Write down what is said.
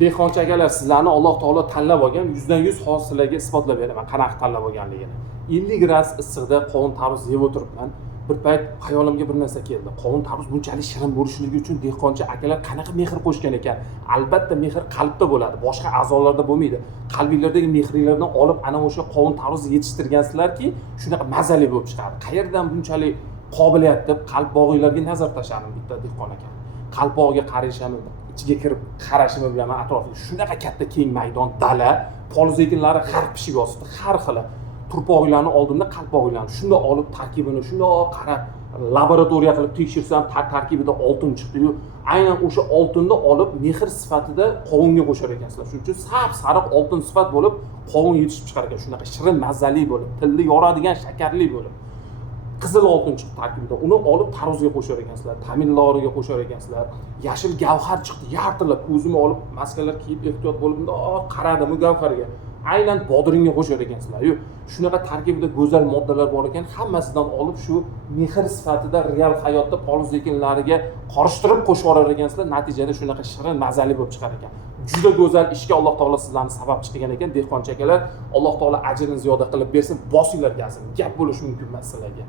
Dehqonchi akalar, sizlarni Alloh taolo tanlab olgan, 100% hozir sizlarga isbotlab beraman qanaqa tanlab olganligini. 50 gradus issiqda qovun tarvuz yeb o'tiribman. Bir payt hayolimga bir narsa keldi. Qovun tarvuz bunchalik shirin bo'lishligi uchun dehqonchi akalar qanaqa mehr qo'shgan ekan? Albatta mehr qalbda bo'ladi, boshqa a'zolarda bo'lmaydi. Qalbinglardagi mehringlardan olib ana o'sha qovun tarvuz yetishtirgansizlarki, shunaqa mazali bo'lib chiqadi. Qayerdan bunchalik qobiliyat deb qalb bog'inglarga nazar tashladim bitta dehqon aka. Qalb bog'iga qarashimi, ichiga kirib qarashimi bilaman atrofida. Shunaqa katta keng maydon, dala, poliz ekinlari har pishib yotibdi, har xili. Turpog'inglarni oldimda qalb bog'inglarni shunda olib tarkibini shundoq qarab laboratoriya qilib tekshirsam tarkibida oltin chiqdi-yu, aynan o'sha oltinni olib mehr sifatida qovunga qo'shar ekansizlar. Shuning uchun sap sariq oltin sifat bo'lib qovun yetishib chiqar ekan. Shunaqa shirin, mazali bo'lib, tilni yoradigan, shakarli bo'lib. Qizil oltin chiqdi tarkibida. Uni olib tarvuzga qo'shar ekansizlar, taminloriga qo'shar ekansizlar. Yashil gavhar chiqdi, yartilab ko'zimni olib maskalar kiyib ehtiyot bo'lib qaradim gavharga. Aynan bodringga qo'shar ekansizlar-yu. Shunaqa tarkibida go'zal moddalar bor ekan, hammasidan olib shu mehr sifatida real hayotda poliz ekinlariga qorishtirib qo'shib yurar ekansizlar. Natijada shunaqa shirin, mazali bo'lib chiqar ekan. Juda go'zal ishga Alloh taolo sizlarni sababchi qilgan ekan, dehqonchi akalar. Alloh taolo ajrini ziyoda qilib bersin, bosinglar gazini. Gap bo'lishi mumkin emas sizlarga.